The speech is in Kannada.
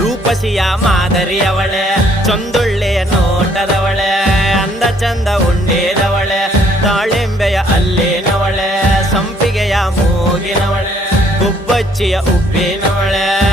ರೂಪಸಿಯ ಮಾದರಿಯವಳೆ, ಚೊಂದುಳ್ಳೆಯ ನೋಟದವಳೆ, ಅಂದ ಚಂದ ಉಂಡೇದವಳೆ, ದಾಳಿಂಬೆಯ ಅಲ್ಲೇನವಳೆ, ಸಂಪಿಗೆಯ ಮೂಗಿನವಳೆ, ಗುಬ್ಬಚ್ಚಿಯ ಉಬ್ಬಿನವಳೆ.